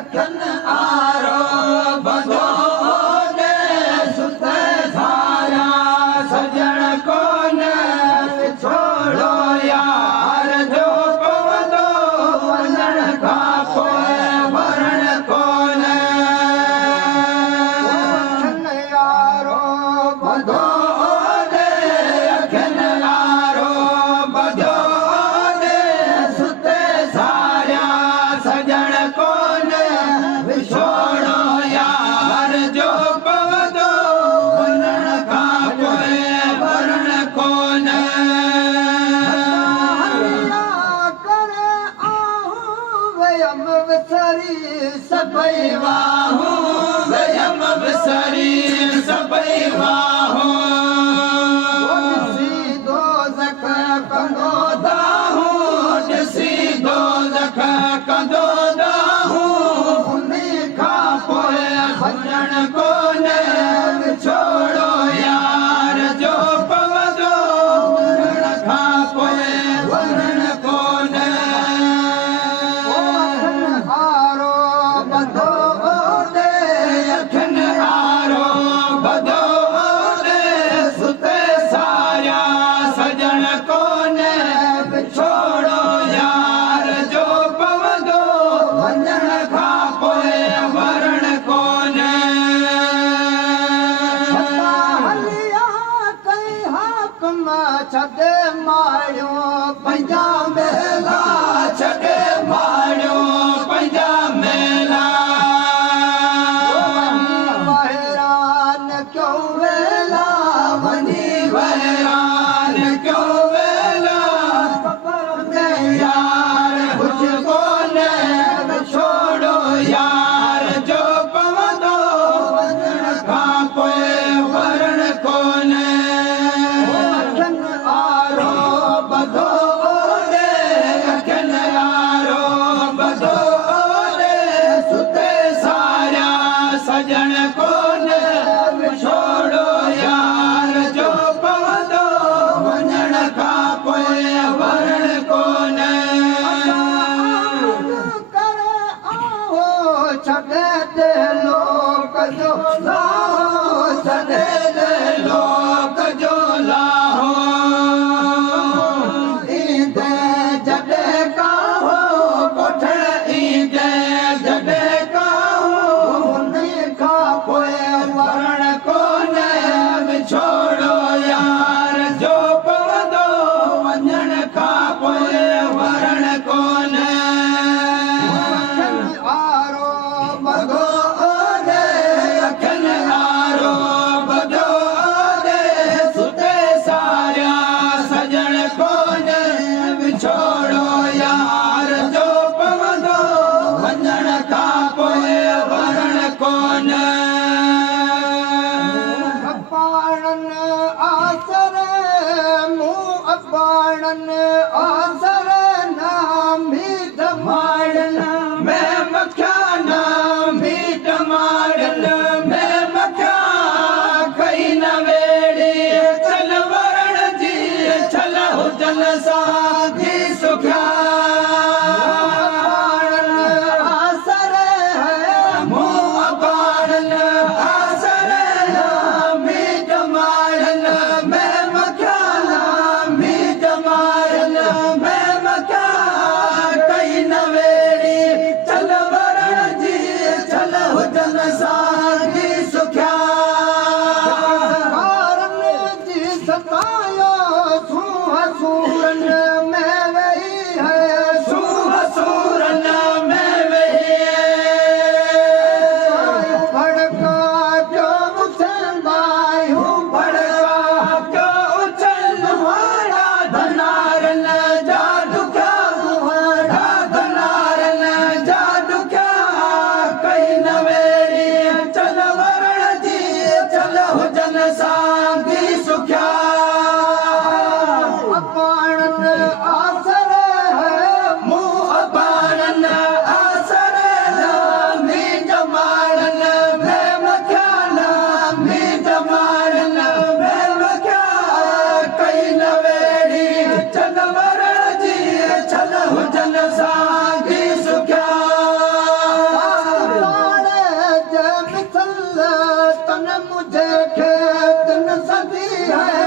अखन आरो बधो ने सुते सारा सजण कोन छोड़ो यार जो पवंदो वञण खां पोइ वरण कोन अखन आरो बधो ने अखन आरो बधो ने सुते सारा सजण कोन छोड़ो यार जो पवंदो वञण खां पोइ वरण कोन सभई वाहूं वयम विसरी सभई वाहूं ॾिसी दोज़ख कंदो दाहूं ॾिसी दोज़ख कंदो दाहूं उन खां पोइ भॼण कोन छोड़ो यार जो पवंदो वरण खां पोइ वरण कोन आरो बधो ने अखन आरो बधो ने सुते सारा सजण कोन छोड़ो यार जो पवंदो वञण खां पोइ वरण कोन हलिया कई हाकम छॾे मारियो पंहिंजा मेला छॾे मारियो पंहिंजा मेला वहरान क्यों वेला वञी वहरान क्यों वेला यार कुझु कोन छोड़ो यार जो पवंदो वञण खां पोइ वरण कोन अखन आरो बधो ने अखन आरो बधो ने सुते सारा सजण कोन छोड़ो यार जो पवंदो वञण खां पोइ वरण कोन करे आओ छॾे दे लोक जो लाहो छॾे दे लोक जो लाहो ईंदे जॾहिं काहो कोठड़ ईंदे जॾहिं काहो उन खां पोइ वरण कोन छोड़ो यार जो पवंदो वञण खां पोइ वरण कोन आरो बधो ने अखन आरो बधो ने सुते सारा सजण कोन छोड़ो यार जो पवंदो वञण खां पोइ वरण कोन अपाणनि आसर मूं अपाणनि आसर नाम मीठ माड़न मैं मखिया नाम मीठ माड़न मैं मखिया कई न वेड़ी चल वरण जी चल हुजन साथी सुखिया आसर है मूं अपाणन आसर नाम मीठ माड़न मैं मखिया नाम मीठ माड़न मैं मखिया कई न वेड़ी चल वरण जी चल हुजन साथी सुखिया जी सतायो सूरन है